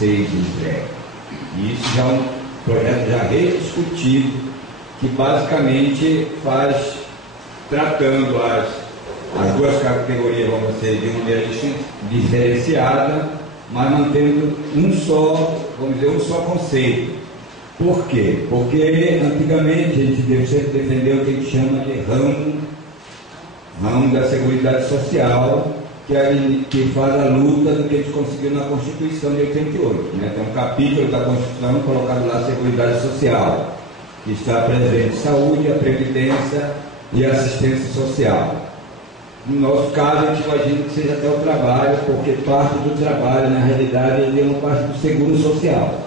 2006 entregue. E isso já é um projeto já rediscutido, que basicamente faz, tratando as duas categorias, vamos dizer, de uma maneira diferenciada, mas mantendo um só, vamos dizer, um só conceito. Por quê? Porque antigamente a gente sempre defendeu o que a gente chama de ramo da Seguridade Social, que faz a luta do que a gente conseguiu na Constituição de 88. Né? Tem um capítulo da Constituição colocado lá, Seguridade Social, que está presente saúde, a previdência e a assistência social. No nosso caso, a gente imagina que seja até o trabalho, porque parte do trabalho, na realidade, ele é uma parte do seguro social.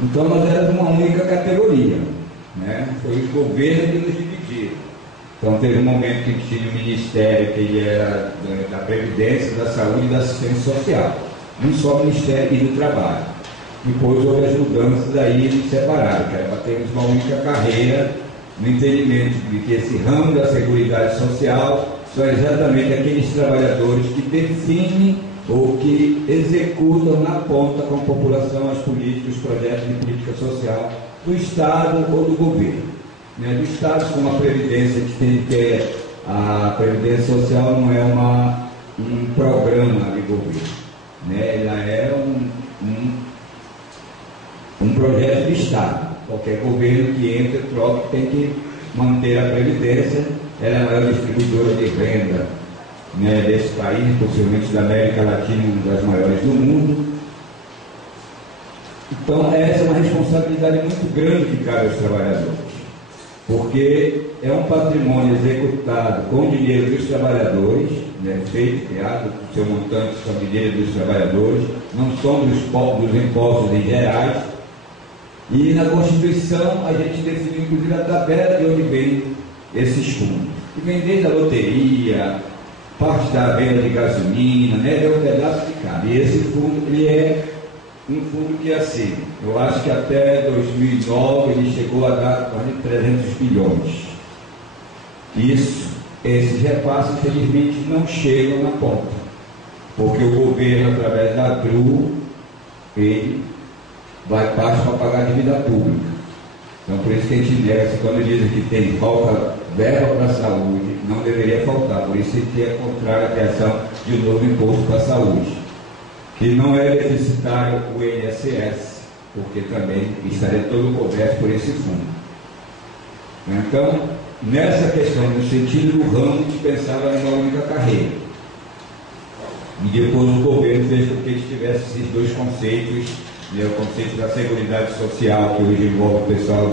Então, nós éramos uma única categoria, né? Foi o governo que nos dividiu. Então, teve um momento que a gente tinha um ministério que ele era da Previdência, da Saúde e da Assistência Social. Um só ministério e do trabalho. Depois houve as mudanças, aí eles separaram, que era para termos uma única carreira, no entendimento de que esse ramo da Seguridade Social são exatamente aqueles trabalhadores que definem ou que executam na ponta com a população as políticas, os projetos de política social do Estado ou do governo. Né? Do Estado, como a Previdência, que tem que a Previdência Social não é um programa de governo, né? Ela é um projeto do Estado. Qualquer governo que entra, troca, tem que manter a Previdência. Ela é a maior distribuidora de renda, né, desse país, possivelmente da América Latina, uma das maiores do mundo. Então, essa é uma responsabilidade muito grande que cabe aos trabalhadores, porque é um patrimônio executado com dinheiro dos trabalhadores, né, feito, criado, o seu montante com dinheiro dos trabalhadores, não são dos impostos em gerais. E na Constituição a gente definiu inclusive a tabela de onde vem esses fundos. E vem desde a loteria, parte da venda de gasolina, né? É um pedaço de cada. E esse fundo, ele é um fundo que, assim, eu acho que até 2009 ele chegou a dar quase 300 bilhões. Esses repasses, infelizmente, não chegam na ponta, porque o governo, através da GRU, ele vai parte para pagar a dívida pública. Então, por isso que a gente nega, quando dizem que tem falta verba para a saúde, não deveria faltar. Por isso que é contrário à criação de um novo imposto para a saúde, que não é deficitário o INSS, porque também estaria todo coberto por esse fundo. Então, nessa questão, no sentido do ramo, a gente pensava em uma única carreira. E depois o governo fez com que a gente tivesse esses dois conceitos, né, o conceito da Seguridade Social, que hoje envolve o pessoal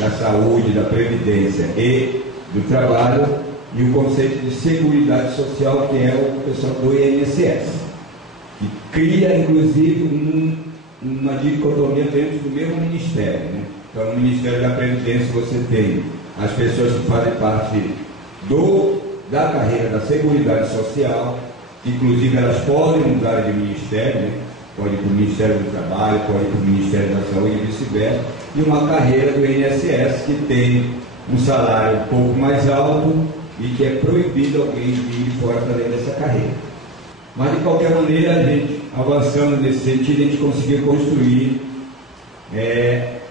da saúde, da previdência e do trabalho, e o conceito de Seguridade Social, que é o pessoal do INSS, que cria, inclusive, uma dicotomia dentro do mesmo ministério. Né? Então, no Ministério da Previdência você tem as pessoas que fazem parte da carreira da Seguridade Social, inclusive elas podem mudar de ministério, né? Pode ir para o Ministério do Trabalho, pode ir para o Ministério da Saúde e vice-versa, e uma carreira do INSS que tem um salário um pouco mais alto e que é proibido alguém vir fora além dessa carreira. Mas, de qualquer maneira, a gente, avançando nesse sentido, a gente conseguiu construir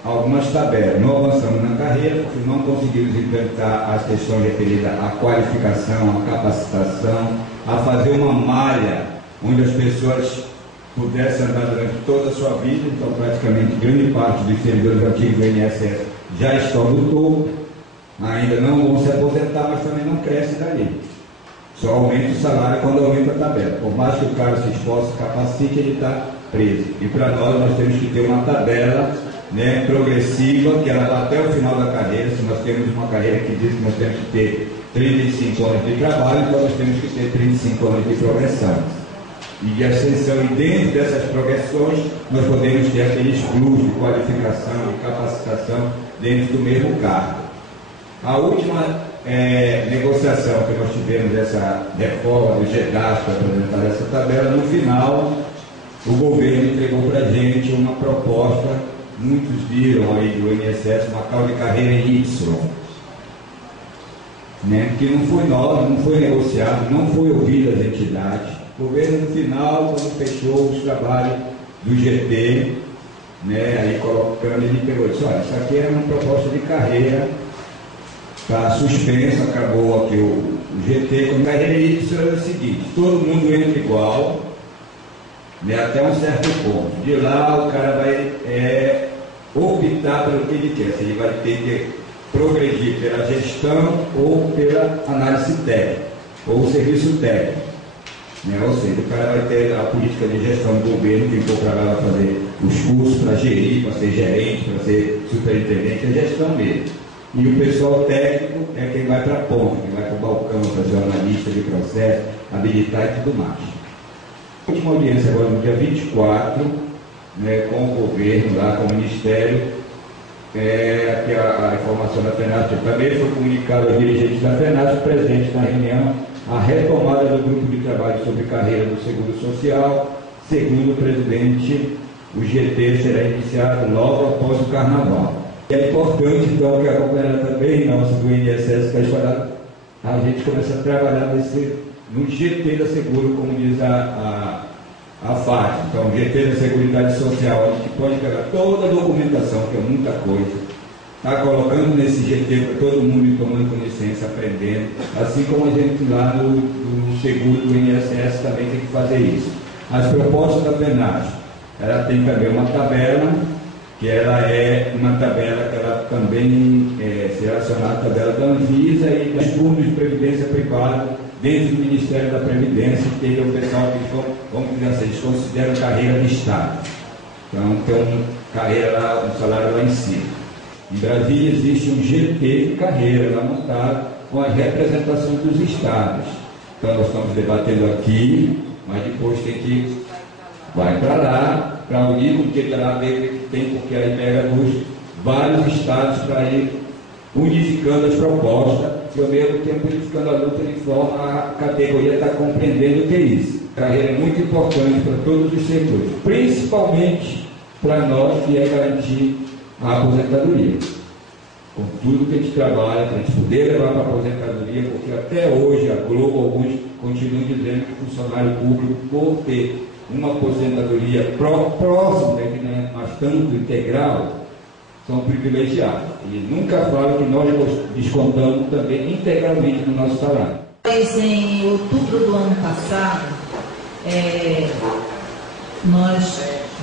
algumas tabelas. Não avançamos na carreira, porque não conseguimos implementar as questões referidas à qualificação, à capacitação, a fazer uma malha onde as pessoas pudessem andar durante toda a sua vida. Então, praticamente, grande parte dos servidores antigos do INSS já estão no topo, ainda não vão se aposentar, mas também não cresce dali. Só aumenta o salário quando aumenta a tabela. Por mais que o cara se esforce, capacite, ele está preso. E para nós temos que ter uma tabela, né, progressiva, que ela vá até o final da carreira. Se nós temos uma carreira que diz que nós temos que ter 35 anos de trabalho, então nós temos que ter 35 anos de progressão e de ascensão, e dentro dessas progressões nós podemos ter aqueles plus de qualificação e capacitação dentro do mesmo cargo. A última negociação que nós tivemos dessa reforma do GEDAS para apresentar essa tabela, no final o governo entregou para a gente uma proposta, muitos viram aí do INSS, uma tal de carreira Y, né, que não foi nova, não foi negociado, não foi ouvido as entidades. O governo, no final, quando fechou os trabalhos, do GT, né, aí colocando, ele pegou e disse, olha, isso aqui é uma proposta de carreira, está suspenso, acabou aqui o GT, com carreira, e disse o seguinte, todo mundo entra igual, né, até um certo ponto. De lá o cara vai optar pelo que ele quer, se ele vai ter que progredir pela gestão ou pela análise técnica, ou serviço técnico. Né? Ou seja, o cara vai ter a política de gestão do governo, quem for para lá vai fazer os cursos para gerir, para ser gerente, para ser superintendente, é gestão mesmo. E o pessoal técnico é quem vai para a ponta, quem vai para o balcão, para ser analista de processo, habilitar e tudo mais. A última audiência agora no dia 24, né, com o governo lá, com o Ministério, que a informação da FENASP também foi comunicada aos dirigentes da FENASP presentes na reunião, a retomada do grupo de trabalho sobre carreira do Seguro Social, segundo o presidente, o GT será iniciado logo após o Carnaval. É importante, então, que a companheira também, nossa, do INSS, a gente começa a trabalhar no GT da Seguro, como diz a FAT. Então, o GT da Seguridade Social, a gente pode pegar toda a documentação, que é muita coisa, está colocando nesse GT para todo mundo ir tomando conhecência, aprendendo, assim como a gente lá no seguro do INSS também tem que fazer isso. As propostas da FENASP, ela tem também uma tabela, que ela é uma tabela que ela também se relaciona à tabela da Anvisa e dos fundos de previdência privada dentro do Ministério da Previdência, que tem o pessoal que, vamos dizer assim, eles consideram carreira de Estado. Então, tem uma carreira lá, um salário lá em cima. Em Brasília existe um GT de carreira lá montado com a representação dos estados. Então nós estamos debatendo aqui, mas depois vai para lá, para unir, porque lá tem, porque aí pega nos vários estados para ir unificando as propostas e ao mesmo tempo unificando a luta de forma a categoria está compreendendo o que é isso. Carreira é muito importante para todos os setores, principalmente para nós que é garantir a aposentadoria. Com tudo que a gente trabalha, para a gente poder levar para a aposentadoria, porque até hoje a Globo, alguns continuam dizendo que o funcionário público, por ter uma aposentadoria próxima, né, mas tanto integral, são privilegiados. E nunca falam que nós descontamos também integralmente no nosso salário. Em outubro do ano passado, nós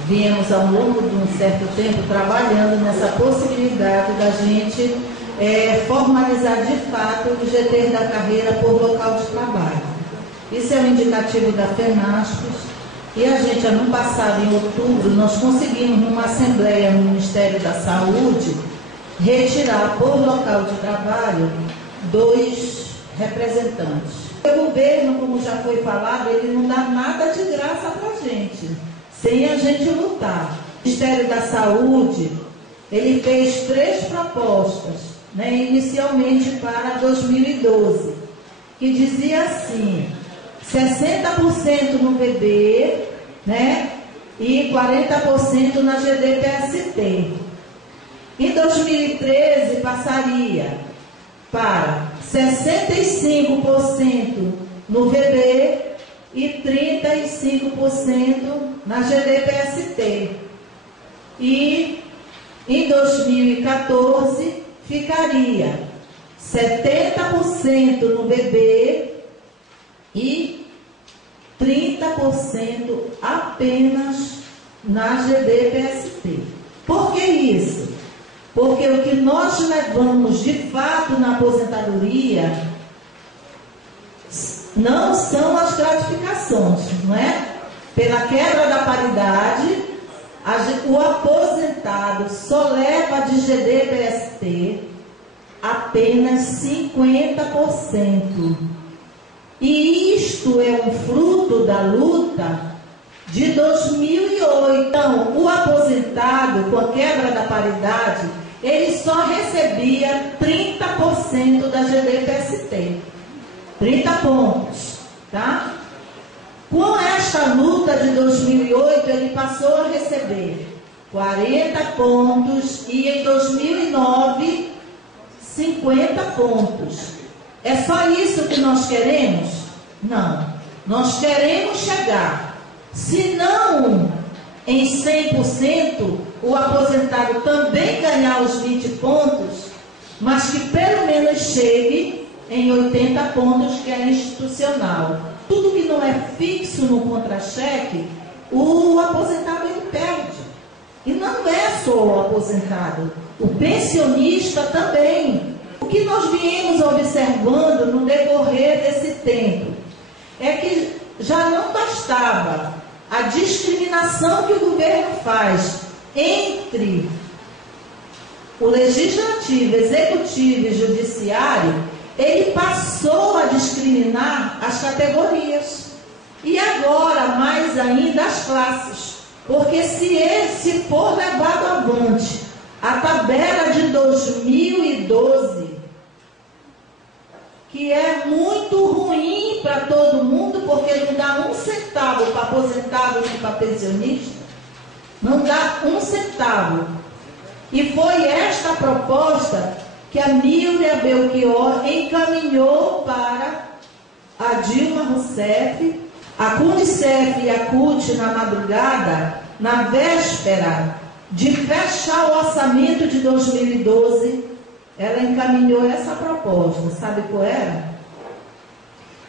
viemos ao longo de um certo tempo trabalhando nessa possibilidade da gente formalizar de fato o GT da carreira por local de trabalho. Isso é um indicativo da FENASP e a gente, ano passado, em outubro, nós conseguimos numa assembleia no Ministério da Saúde retirar por local de trabalho 2 representantes. O governo, como já foi falado, ele não dá nada de graça para a gente, sem a gente lutar. O Ministério da Saúde, ele fez 3 propostas, né, inicialmente para 2012, que dizia assim, 60% no VB, né, e 40% na GDPST. Em 2013 passaria para 65% no VB e 35% na GDPST. E em 2014 ficaria 70% no VB e 30% apenas na GDPST. Por que isso? Porque o que nós levamos de fato na aposentadoria não são as gratificações, não é? Pela quebra da paridade, o aposentado só leva de GDPST apenas 50%. E isto é um fruto da luta de 2008. Então, o aposentado, com a quebra da paridade, ele só recebia 30% da GDPST. 30 pontos, tá? Com esta luta de 2008, ele passou a receber 40 pontos e em 2009, 50 pontos. É só isso que nós queremos? Não. Nós queremos chegar, se não em 100%, o aposentado também ganhar os 20 pontos, mas que pelo menos chegue em 80 pontos, que é institucional. Tudo que não é fixo no contra-cheque, o aposentado ele perde. E não é só o aposentado, o pensionista também. O que nós viemos observando no decorrer desse tempo é que já não bastava a discriminação que o governo faz entre o legislativo, executivo e judiciário, ele passou a discriminar as categorias. E agora, mais ainda, as classes. Porque se for levado avante a tabela de 2012, que é muito ruim para todo mundo, porque não dá um centavo para aposentado nem para pensionista, não dá um centavo. E foi esta proposta que a Mília Belchior encaminhou para a Dilma Rousseff, a CUNICEF e a CUT na madrugada, na véspera de fechar o orçamento de 2012, ela encaminhou essa proposta. Sabe qual era?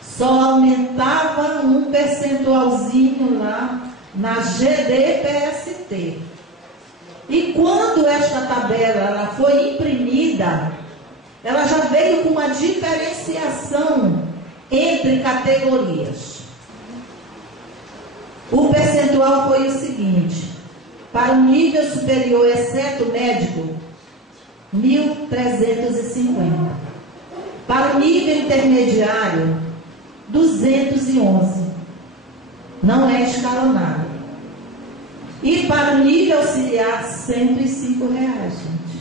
Só aumentava um percentualzinho lá na GDPST. E quando esta tabela ela foi imprimida, ela já veio com uma diferenciação entre categorias. O percentual foi o seguinte: para o nível superior, exceto médico, 1.350. Para o nível intermediário, 211. Não é escalonado. E para o nível auxiliar, R$105, gente.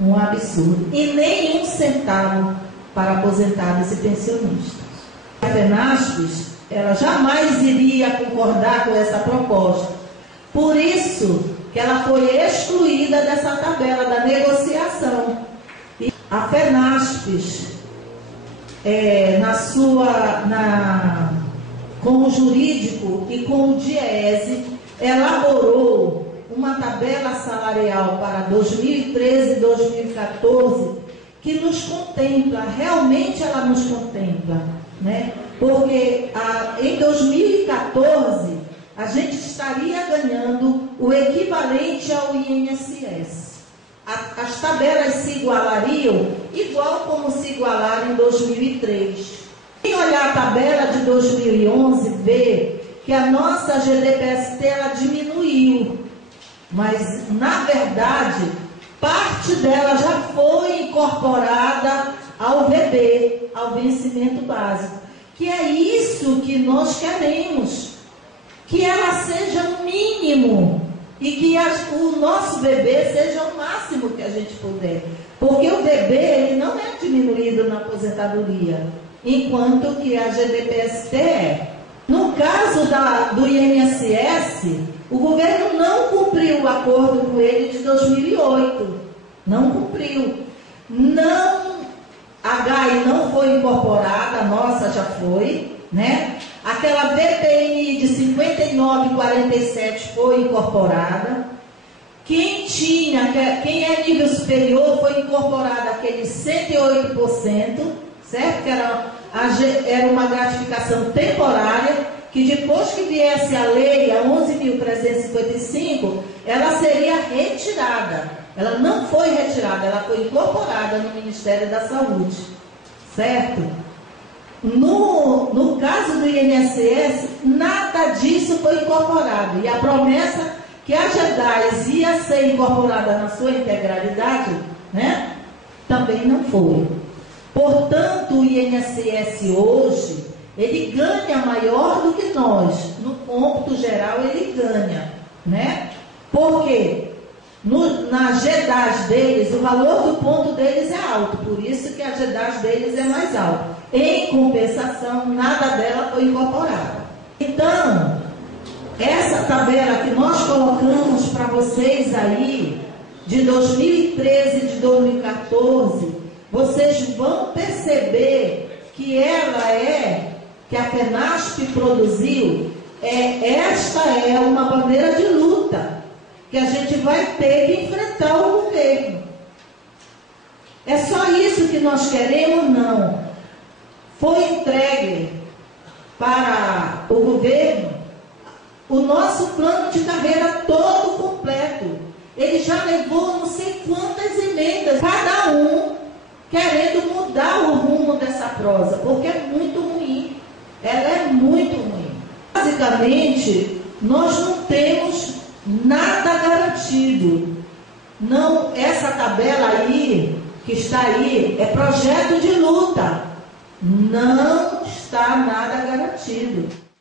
Um absurdo. E nem um centavo para aposentados e pensionistas. A FENASPES, ela jamais iria concordar com essa proposta. Por isso que ela foi excluída dessa tabela da negociação. E a FENASPES, com o jurídico e com o DIEESE, elaborou uma tabela salarial para 2013 e 2014 que nos contempla, realmente ela nos contempla, né? Porque em 2014 a gente estaria ganhando o equivalente ao INSS. As tabelas se igualariam igual como se igualaram em 2003. Quem olhar a tabela de 2011 vê que a nossa GDPST ela diminuiu, mas na verdade parte dela já foi incorporada ao VB, ao vencimento básico, que é isso que nós queremos, que ela seja o mínimo e que o nosso VB seja o máximo que a gente puder, porque o VB ele não é diminuído na aposentadoria, enquanto que a GDPST é. No caso do INSS, o governo não cumpriu o acordo com ele de 2008. Não cumpriu. A GAI não foi incorporada, a nossa já foi, né? Aquela VPI de 59,47 foi incorporada. Quem é nível superior foi incorporado aquele 108%, certo? Que era uma gratificação temporária, que depois que viesse a lei, a 11.355, ela seria retirada. Ela não foi retirada, ela foi incorporada no Ministério da Saúde, certo? No caso do INSS, nada disso foi incorporado. E a promessa que a GEDAS ia ser incorporada na sua integralidade, né, também não foi. Portanto, o INSS hoje, ele ganha maior do que nós. No cômputo geral, ele ganha, né? Porque na GEDAS deles, o valor do ponto deles é alto. Por isso que a GEDAS deles é mais alta. Em compensação, nada dela foi incorporada. Então, essa tabela que nós colocamos para vocês aí, de 2013 e de 2014, vocês vão perceber que que a FENASP produziu, esta é uma bandeira de luta que a gente vai ter que enfrentar o governo. É só isso que nós queremos? Não. Foi entregue para o governo o nosso plano de carreira todo completo. Ele já levou não sei quantas emendas, cada um querendo mudar o rumo dessa prosa, porque é muito ruim. Ela é muito ruim. Basicamente, nós não temos nada garantido. Não, essa tabela aí, que está aí, é projeto de luta. Não está nada garantido.